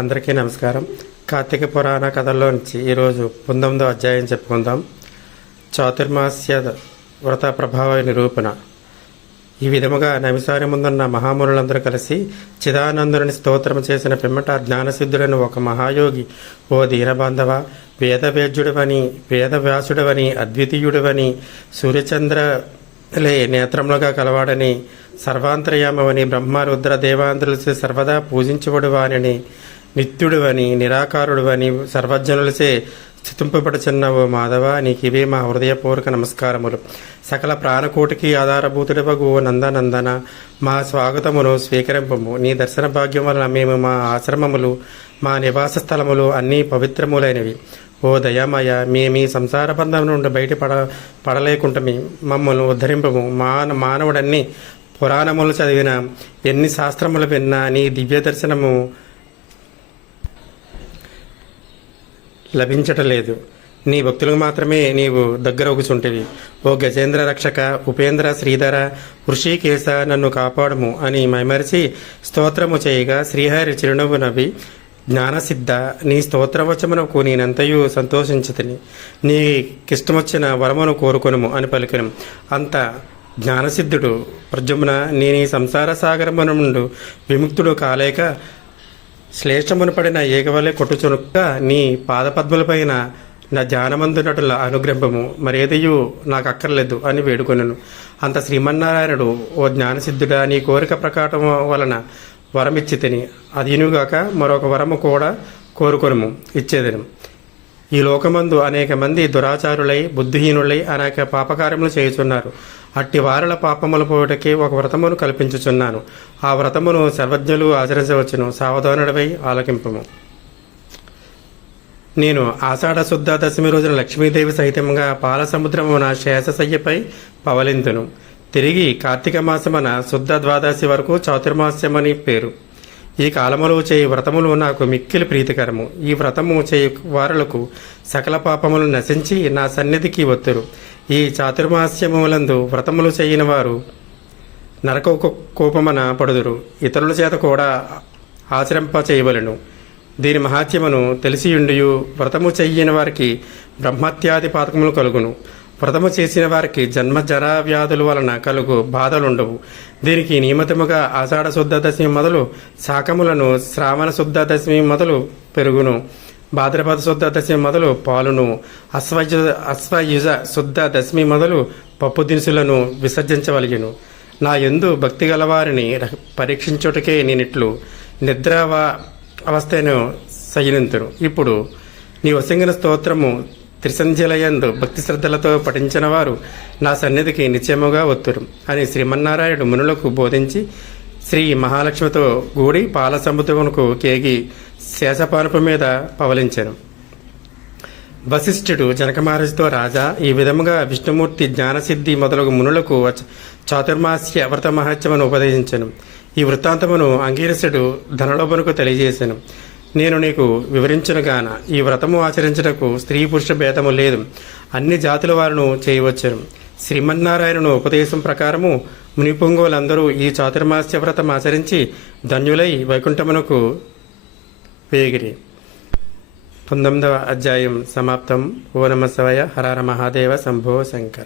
అందరికీ నమస్కారం. కార్తీక పురాణ కథల్లో నుంచి ఈరోజు పంతొమ్మిదో అధ్యాయం చెప్పుకుందాం. చాతుర్మాస్య వ్రత ప్రభావ నిరూపణ. ఈ విధముగా నమిసారి ముందున్న మహామునులందరూ కలిసి చిదానందుని స్తోత్రం చేసిన పిమ్మట జ్ఞానసిద్ధుడని ఒక మహాయోగి ఓ దీనబాంధవ వేదవేద్యుడవని వేదవ్యాసుడవని అద్వితీయుడవని సూర్యచంద్రలే నేత్రములుగా కలవాడని సర్వాంతర్యామవని బ్రహ్మరుద్ర దేవాంధ్రులచే సర్వదా పూజించబడువానని నిత్యుడువని నిరాకారుడువని సర్వజ్ఞనులచే ఓ మాధవ నీకివే మా హృదయపూర్వక నమస్కారములు. సకల ప్రాణకోటికి ఆధారభూతుడవగు ఓ నందనందన మా స్వాగతమును స్వీకరింపము. నీ దర్శన భాగ్యం వలన మేము మా ఆశ్రమములు మా నివాస స్థలములు అన్నీ పవిత్రములైనవి. ఓ దయామయ మేమీ సంసార బంధం నుండి బయట పడ పడలేకుంటమి మమ్మల్ని ఉద్ధరింపము. మాన మానవుడన్ని పురాణములు చదివిన ఎన్ని శాస్త్రములు విన్నా నీ దివ్య దర్శనము లభించటలేదు. నీ భక్తులకు మాత్రమే నీవు దగ్గర ఒకచుంటివి ఓ గజేంద్ర రక్షక ఉపేంద్ర శ్రీధర ఋషికేశ నన్ను కాపాడము అని మైమరిచి స్తోత్రము చేయగా శ్రీహరి చిరునవ్వు నవ్వి జ్ఞానసిద్ధ నీ స్తోత్రవచమునకు నేనంతయు సంతోషించుతిని. నీకిష్టమొచ్చిన వరమును కోరుకొనుము అని పలికను. అంత జ్ఞానసిద్ధుడు. ప్రజమున నేను ఈ సంసార సాగరమున నుండి విముక్తుడు కాలేక శ్లేషమును పడిన ఏకవలే కొట్టుచునుక్క నీ పాదపద్మలపైన నా ధ్యానమందునటుల అనుగ్రహము మరేదయు నాకు అక్కర్లేదు అని వేడుకొనను. అంత శ్రీమన్నారాయణుడు ఓ జ్ఞానసిద్ధుడా నీ కోరిక ప్రకారం వలన వరమిచ్చితిని అదినుగాక మరొక వరము కూడా కోరుకొనము ఇచ్చేదను. ఈ లోకమందు అనేక మంది దురాచారులై బుద్ధిహీనులై అనేక పాపకార్యములు చేయుచున్నారు. అట్టి వారుల పాపముల పోవటకే ఒక వ్రతమును కల్పించుచున్నాను. ఆ వ్రతమును సర్వజ్ఞులు ఆచరించవచ్చును. సావధానుడవై ఆలకింపము. నేను ఆషాఢ శుద్ధ దశమి రోజున లక్ష్మీదేవి సహితంగా పాల నా శేషశయ్యపై పవలింతును. తిరిగి కార్తీక మాసమున శుద్ధ ద్వాదశి వరకు చాతుర్మాస్యమని పేరు. ఈ కాలములో చేయి వ్రతములు నాకు మిక్కిలి ప్రీతికరము. ఈ వ్రతము చేయి వారులకు సకల పాపములు నశించి నా సన్నిధికి ఒత్తురు. ఈ చాతుర్మాస్యములందు వ్రతములు చేయని వారు నరక కోపమన పడుదురు. ఇతరుల చేత కూడా ఆచరింప చేయవలను. దీని మహాత్యమును తెలిసియుండియు వ్రతము చెయ్యని వారికి బ్రహ్మత్యాది పాతకములు కలుగును. వ్రతము చేసిన వారికి జన్మ జరా వ్యాధుల వలన కలుగు బాధలుండవు. దీనికి నియమితముగా ఆషాఢ శుద్ధ దశమి మొదలు శాకములను శ్రావణ శుద్ధ దశమి మొదలు పెరుగును. భాద్రపద శుద్ధ దశమి మొదలు పాలును. అశ్వయుజ అశ్వయుజ శుద్ధ దశమి మొదలు పప్పు దినుసులను విసర్జించవలగిను. నా యందు భక్తి గలవారిని పరీక్షించుటకే నేనిట్లు. నిద్రావ అవస్థను సయనింతును ఇప్పుడు నీ వసింగిన స్తోత్రము త్రిసంధ్యలయందు భక్తి శ్రద్ధలతో పఠించిన వారు నా సన్నిధికి నిత్యముగా ఒత్తురు అని శ్రీమన్నారాయణుడు మునులకు బోధించి శ్రీ మహాలక్ష్మితో గూడి పాల సముద్రమునకు కేగి శేషపానుపు మీద పవలించారు వశిష్ఠుడు జనక రాజా ఈ విధముగా విష్ణుమూర్తి జ్ఞానసిద్ధి మొదలగు మునులకు చాతుర్మాస్య వ్రత మహత్యమును ఉపదేశించను. ఈ వృత్తాంతమును అంగీరసుడు ధనలోభనుకు తెలియజేశాను నేను నీకు వివరించనుగాన ఈ వ్రతము ఆచరించుటకు స్త్రీ పురుష భేదము లేదు. అన్ని జాతుల వారును చేయవచ్చును. శ్రీమన్నారాయణను ఉపదేశం ప్రకారము మునిపొంగోలందరూ ఈ చాతుర్మాస్య వ్రతం ఆచరించి ధన్యులై వైకుంఠమునకు వేగిరి. పంతొమ్మిదవ అధ్యాయం సమాప్తం. ఓ నమ శివయ. హరార మహాదేవ. శంభో శంకర.